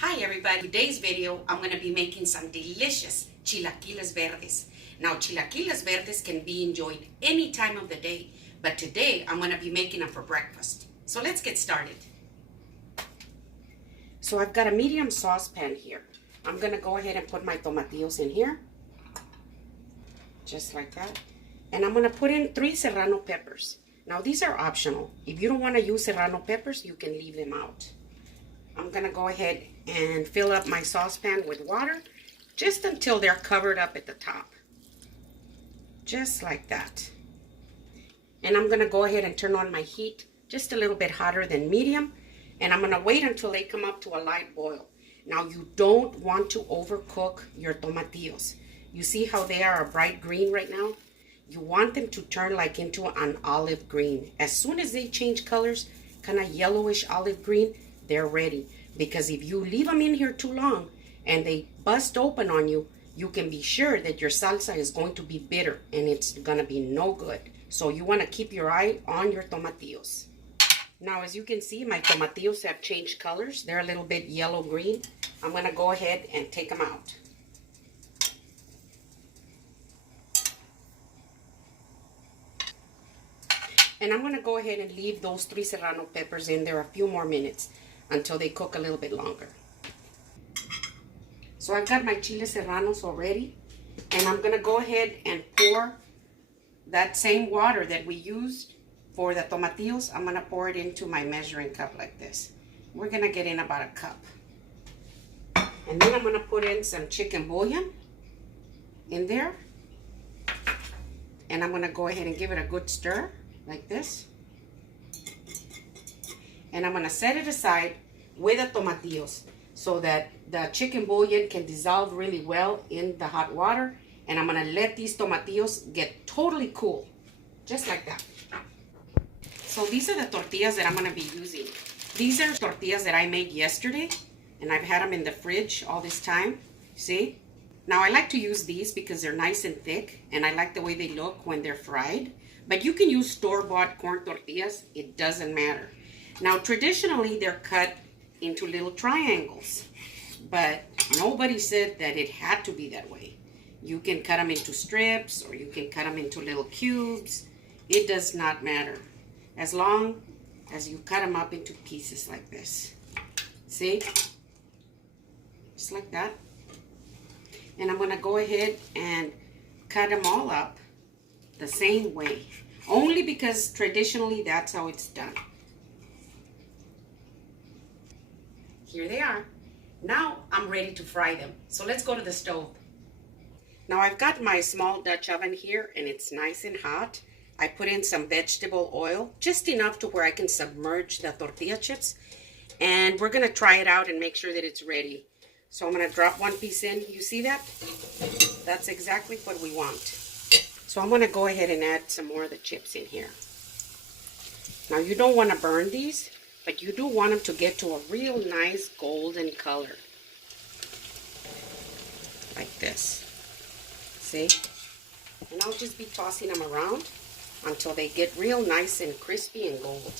Hi everybody, today's video I'm going to be making some delicious chilaquiles verdes. Now chilaquiles verdes can be enjoyed any time of the day, but today I'm going to be making them for breakfast. So let's get started. So I've got a medium saucepan here. I'm going to go ahead and put my tomatillos in here, just like that. And I'm going to put in 3 serrano peppers. Now these are optional. If you don't want to use serrano peppers, you can leave them out. I'm going to go ahead and fill up my saucepan with water just until they're covered up at the top. Just like that. And I'm going to go ahead and turn on my heat just a little bit hotter than medium. And I'm going to wait until they come up to a light boil. Now you don't want to overcook your tomatillos. You see how they are a bright green right now? You want them to turn like into an olive green. As soon as they change colors, kind of yellowish olive green, they're ready. Because if you leave them in here too long and they bust open on you, you can be sure that your salsa is going to be bitter and it's gonna be no good. So you wanna keep your eye on your tomatillos. Now as you can see, my tomatillos have changed colors. They're a little bit yellow-green. I'm gonna go ahead and take them out. And I'm gonna go ahead and leave those 3 serrano peppers in there a few more minutes until they cook a little bit longer. So I've got my chile serranos already, and I'm gonna go ahead and pour that same water that we used for the tomatillos. I'm gonna pour it into my measuring cup like this. We're gonna get in about a cup. And then I'm gonna put in some chicken bouillon in there. And I'm gonna go ahead and give it a good stir like this. And I'm gonna set it aside with the tomatillos so that the chicken bouillon can dissolve really well in the hot water. And I'm gonna let these tomatillos get totally cool, just like that. So these are the tortillas that I'm gonna be using. These are tortillas that I made yesterday, and I've had them in the fridge all this time, see? Now I like to use these because they're nice and thick, and I like the way they look when they're fried. But you can use store-bought corn tortillas, it doesn't matter. Now traditionally they're cut into little triangles, but nobody said that it had to be that way. You can cut them into strips, or you can cut them into little cubes. It does not matter, as long as you cut them up into pieces like this. See? Just like that. And I'm gonna go ahead and cut them all up the same way, only because traditionally that's how it's done. Here they are. Now I'm ready to fry them. So let's go to the stove. Now I've got my small Dutch oven here, and it's nice and hot. I put in some vegetable oil, just enough to where I can submerge the tortilla chips. And we're gonna try it out and make sure that it's ready. So I'm gonna drop one piece in. You see that? That's exactly what we want. So I'm gonna go ahead and add some more of the chips in here. Now you don't wanna burn these, but you do want them to get to a real nice golden color. Like this. See? And I'll just be tossing them around until they get real nice and crispy and gold.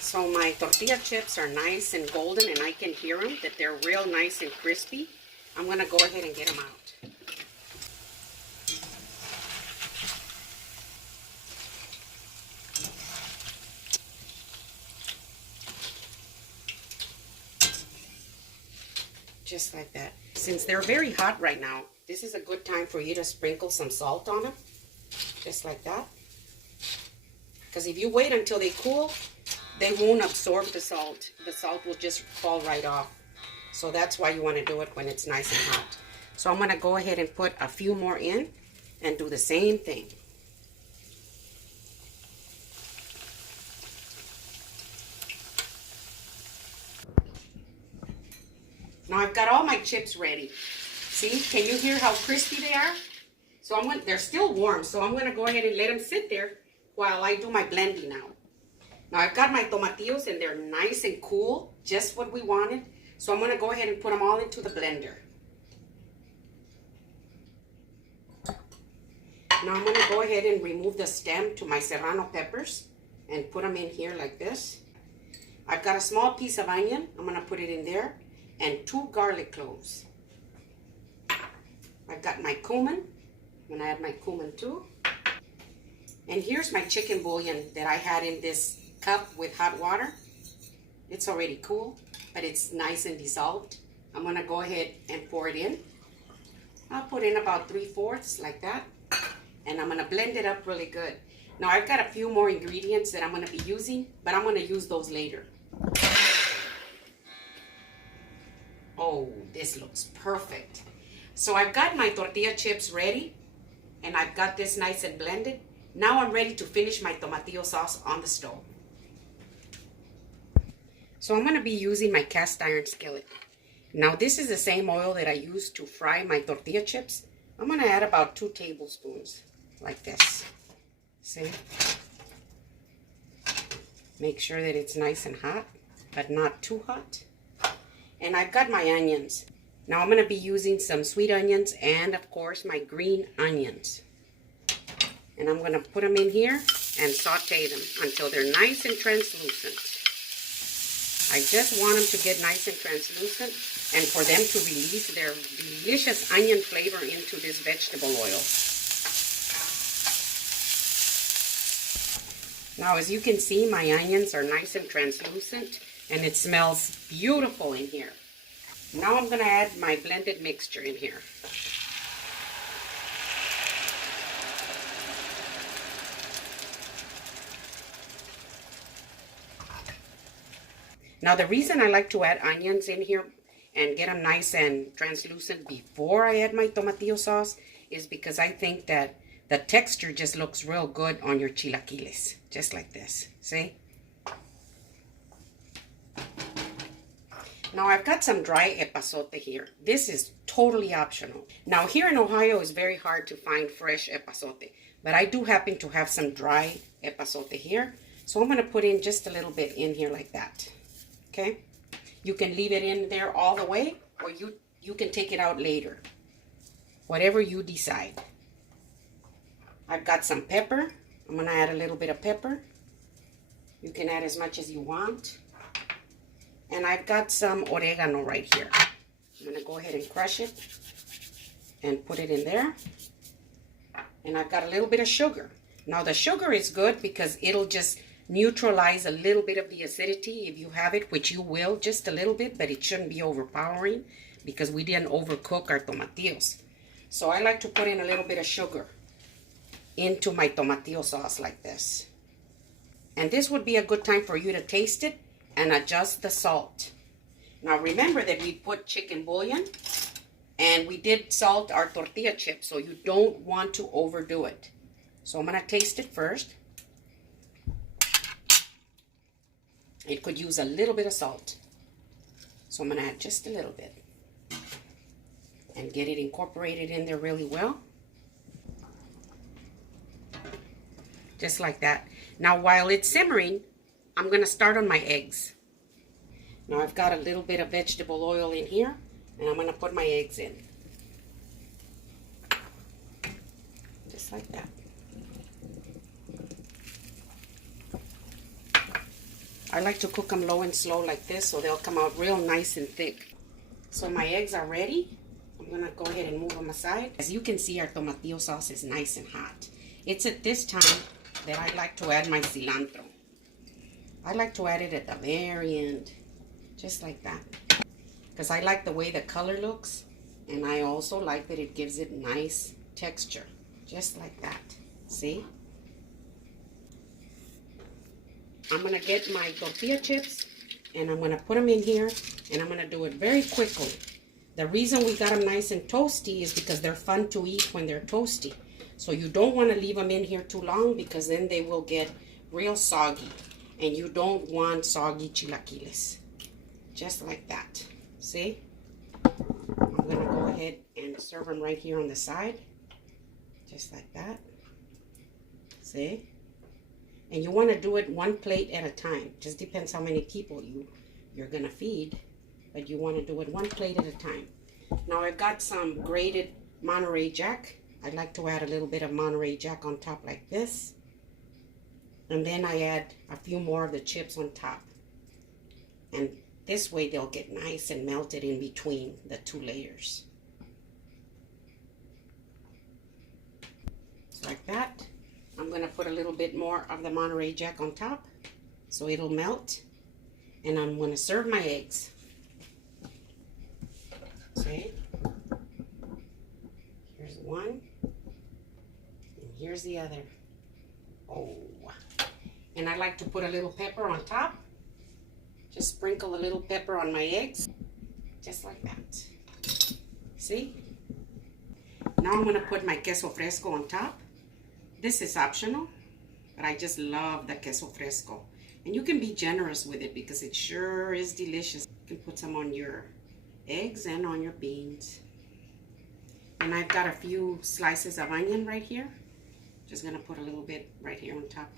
So my tortilla chips are nice and golden, and I can hear them, that they're real nice and crispy. I'm going to go ahead and get them out. Just like that. Since they're very hot right now, this is a good time for you to sprinkle some salt on them. Just like that. Because if you wait until they cool, they won't absorb the salt. The salt will just fall right off. So that's why you want to do it when it's nice and hot. So I'm going to go ahead and put a few more in and do the same thing. Now I've got all my chips ready. See, can you hear how crispy they are? So they're still warm, so I'm going to go ahead and let them sit there while I do my blending now. Now I've got my tomatillos, and they're nice and cool, just what we wanted. So I'm going to go ahead and put them all into the blender. Now I'm going to go ahead and remove the stem to my serrano peppers. and put them in here like this. I've got a small piece of onion. I'm going to put it in there. And 2 garlic cloves. I've got my cumin. I'm going to add my cumin too. And here's my chicken bouillon that I had in this cup with hot water. It's already cool, but it's nice and dissolved. I'm going to go ahead and pour it in. I'll put in about 3/4 like that. And I'm going to blend it up really good. Now I've got a few more ingredients that I'm going to be using, but I'm going to use those later. Oh, this looks perfect. So I've got my tortilla chips ready, and I've got this nice and blended. Now I'm ready to finish my tomatillo sauce on the stove. So I'm going to be using my cast iron skillet. Now this is the same oil that I used to fry my tortilla chips. I'm going to add about 2 tablespoons like this. See? Make sure that it's nice and hot, but not too hot. And I've got my onions. Now I'm going to be using some sweet onions and of course my green onions. And I'm going to put them in here and saute them until they're nice and translucent. I just want them to get nice and translucent and for them to release their delicious onion flavor into this vegetable oil. Now as you can see, my onions are nice and translucent and it smells beautiful in here. Now I'm going to add my blended mixture in here. Now the reason I like to add onions in here and get them nice and translucent before I add my tomatillo sauce is because I think that the texture just looks real good on your chilaquiles. Just like this. See? Now I've got some dry epazote here. This is totally optional. Now here in Ohio it's very hard to find fresh epazote, but I do happen to have some dry epazote here. So I'm going to put in just a little bit in here like that. Okay? You can leave it in there all the way or you can take it out later. Whatever you decide. I've got some pepper. I'm going to add a little bit of pepper. You can add as much as you want. And I've got some oregano right here. I'm going to go ahead and crush it and put it in there. And I've got a little bit of sugar. Now the sugar is good because it'll just neutralize a little bit of the acidity if you have it, which you will, just a little bit, but it shouldn't be overpowering because we didn't overcook our tomatillos. So I like to put in a little bit of sugar into my tomatillo sauce like this. And this would be a good time for you to taste it and adjust the salt. Now remember that we put chicken bouillon and we did salt our tortilla chips, so you don't want to overdo it. So I'm going to taste it first. It could use a little bit of salt. So I'm going to add just a little bit and get it incorporated in there really well. Just like that. Now while it's simmering, I'm going to start on my eggs. Now I've got a little bit of vegetable oil in here and I'm going to put my eggs in. Just like that. I like to cook them low and slow like this so they'll come out real nice and thick. So my eggs are ready. I'm going to go ahead and move them aside. As you can see, our tomatillo sauce is nice and hot. It's at this time that I like to add my cilantro. I like to add it at the very end, just like that. Because I like the way the color looks, and I also like that it gives it nice texture, just like that. See? I'm going to get my tortilla chips, and I'm going to put them in here, and I'm going to do it very quickly. The reason we got them nice and toasty is because they're fun to eat when they're toasty. So you don't want to leave them in here too long because then they will get real soggy. And you don't want soggy chilaquiles. Just like that. See? I'm going to go ahead and serve them right here on the side. Just like that. See? And you want to do it one plate at a time. Just depends how many people you're going to feed. But you want to do it one plate at a time. Now I've got some grated Monterey Jack. I like to add a little bit of Monterey Jack on top like this. And then I add a few more of the chips on top. And this way they'll get nice and melted in between the two layers. Just like that. I'm going to put a little bit more of the Monterey Jack on top so it'll melt. And I'm going to serve my eggs. See? Here's one. And here's the other. Oh. And I like to put a little pepper on top. Just sprinkle a little pepper on my eggs. Just like that. See? Now I'm going to put my queso fresco on top. This is optional, but I just love the queso fresco. And you can be generous with it because it sure is delicious. You can put some on your eggs and on your beans. And I've got a few slices of onion right here. Just going to put a little bit right here on top,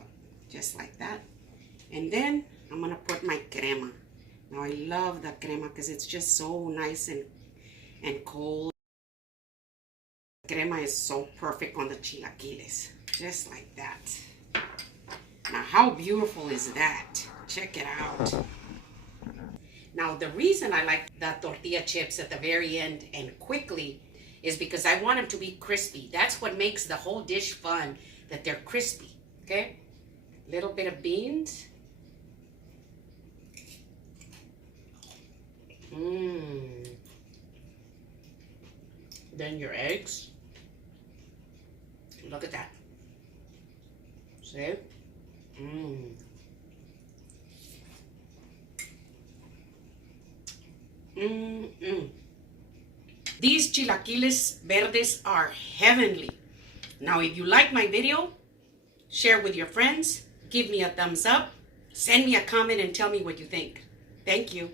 just like that. And then I'm going to put my crema. Now I love the crema because it's just so nice and cold. Crema is so perfect on the chilaquiles. Just like that. Now how beautiful is that? Check it out. Now the reason I like the tortilla chips at the very end and quickly is because I want them to be crispy. That's what makes the whole dish fun, that they're crispy. Okay? Little bit of beans. Then your eggs. Look at that. See? These chilaquiles verdes are heavenly. Now, if you like my video, share with your friends, give me a thumbs up, send me a comment and tell me what you think. Thank you.